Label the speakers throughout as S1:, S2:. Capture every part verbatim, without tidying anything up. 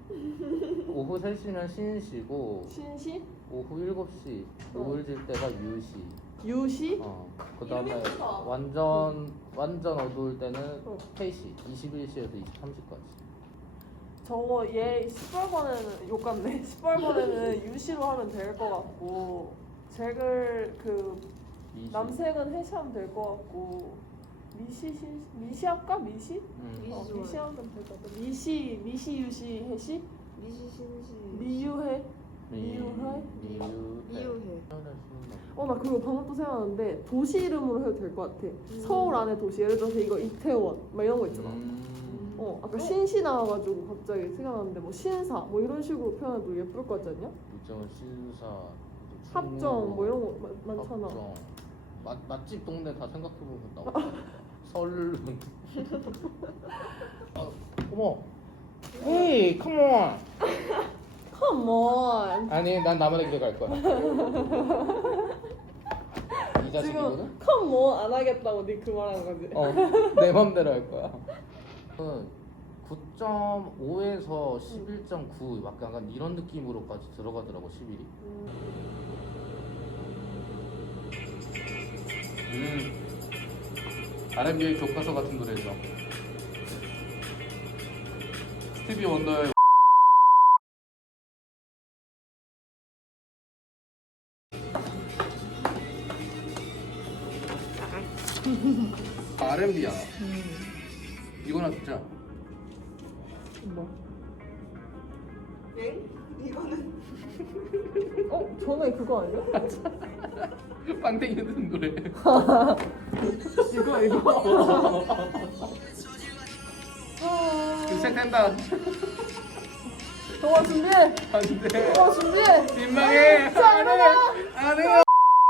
S1: 오후 세 시는 신시고
S2: 신시?
S1: 오후 일곱 시 노을 질 때가 유시.
S2: 유시?
S1: 어. 그다음에
S2: 이름 예쁘다.
S1: 완전 완전 어두울 때는
S2: 어.
S1: 폐시 이십일 시에서 이십삼 시까지.
S2: 저거 얘 십팔 번에는 욕 같네. 십팔 번에는 유시로 하면 될 것 같고 잭을 그
S1: 미시.
S2: 남색은 해시하면 될 것 같고 미시 신 미시 할까? 미시?
S1: 음.
S2: 어,
S3: 미시
S2: 미시
S3: 좋아요.
S2: 하면 될 것 같아. 미시 미시 유시 해시?
S3: 미시 신시
S2: 미유해?
S1: 미-
S2: 미유해?
S1: 미유.
S3: 미유해.
S2: 어 나 그거 방금 또 생각났는데 도시 이름으로 해도 될 것 같아.
S3: 음.
S2: 서울 안에 도시 예를 들어서 이거 이태원 막 이런 거 있잖아.
S1: 음.
S2: 어 아까 신시 나와가지고 갑자기 생각났는데 뭐 신사 뭐 이런 식으로 표현해도 예쁠 것 같지 않냐?
S1: 이정은 신사.
S2: 합정 뭐 이런 거 마- 많잖아.
S1: 합정. 맛 맛집 동네 다 생각해보면 나와. 설릉. 어, 어머. 헤이, 컴온.
S2: 컴온.
S1: 아니, 난 나만의 길을 갈 거야. 이 자식이거든?
S2: 지금 컴온 안 하겠다고 네 그 말한 거지.
S1: 어, 내 맘대로 할 거야. 구 점 오에서 십일 점 구 약간 이런 느낌으로까지 들어가더라고 십일이. 음. 알앤비 교과서 같은 노래죠. 스티비 원더의 알앤비야. 이거나 듣자.
S2: 뭐?
S3: 엥? 이거는
S2: 어 전에 그거 아니야?
S1: 빵땡이 듣는 노래.
S2: 이거 이거.
S1: 시작된다.
S2: 동아 준비해.
S1: 안돼.
S2: 동아 준비해.
S1: 민망해. 안해. 안해.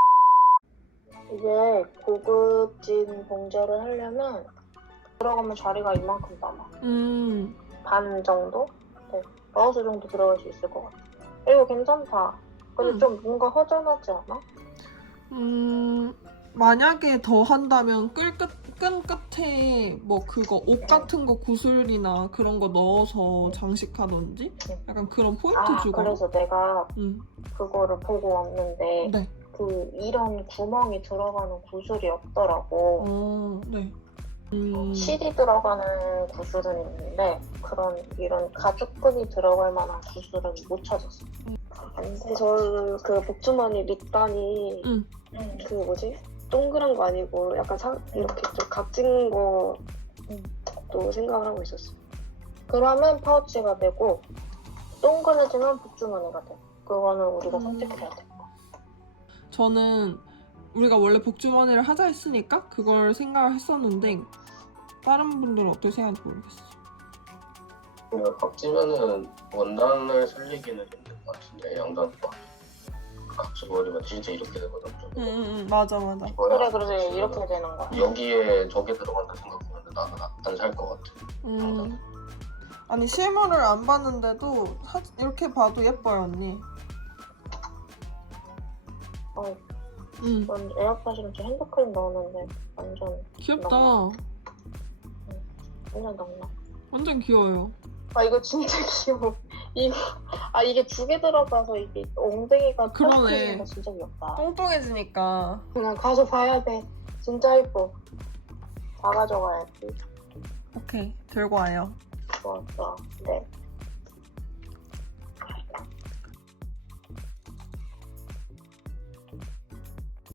S4: 이게 고급진 봉제를 하려면 들어가면 자리가 이만큼 남아.
S2: 음.
S4: 반 정도? 네. 마우스 정도 들어갈 수 있을 것 같아. 이거 괜찮다. 근데
S2: 음.
S4: 좀 뭔가 허전하지 않아?
S2: 음 만약에 더 한다면 끌끝 끈 끝에 뭐 그거 옷 같은 거 구슬이나 그런 거 넣어서 장식하던지 약간 그런 포인트
S4: 아,
S2: 주고.
S4: 그래서 내가
S2: 음.
S4: 그거를 보고 왔는데
S2: 네.
S4: 그 이런 구멍이 들어가는 구슬이 없더라고.
S2: 어, 네. 음.
S4: 실이 들어가는 구슬은 있는데 그런 이런 가죽끈이 들어갈 만한 구슬은 못 찾았어. 근데 저는 그 복주머니 립밤이
S2: 응.
S4: 그 뭐지? 동그란 거 아니고 약간 사, 이렇게 좀 각진 거도 생각을 하고 있었어. 그러면 파우치가 되고 동그래지면 복주머니가 돼. 그거는 우리가
S2: 음.
S4: 선택해야 돼.
S2: 저는 우리가 원래 복주머니를 하자 했으니까 그걸 생각을 했었는데 다른 분들은 어떻게 생각할지 모르겠어.
S5: 그 각지면은 원단을 살리기는 힘들 것 같은데 양단과 각지 머리가 진짜 이렇게 되거든. 좀.
S2: 응, 응, 응, 맞아, 맞아.
S5: 이거야.
S4: 그래 그래서 이렇게 되는 거야.
S5: 여기에 저게 들어간다 생각하는데 나는 안 살 것 같아.
S2: 음. 아니 실물을 안 봤는데도 사, 이렇게 봐도 예뻐요, 언니.
S4: 어,
S2: 응.
S4: 이건 에어팟이랑 저 핸드크림 넣었는데 완전
S2: 귀엽다.
S4: 완전 넉넉.
S2: 완전 귀여워요.
S4: 아 이거 진짜 귀여워. 이거 아 이게 두 개 들어가서 이게 엉덩이가
S2: 그러네.
S4: 펴지는 거 진짜 귀엽다.
S2: 똥똥해지니까.
S4: 그냥 가서 봐야 돼. 진짜 예뻐. 다 가져가야지.
S2: 오케이, 들고 와요.
S4: 좋아 좋아. 네.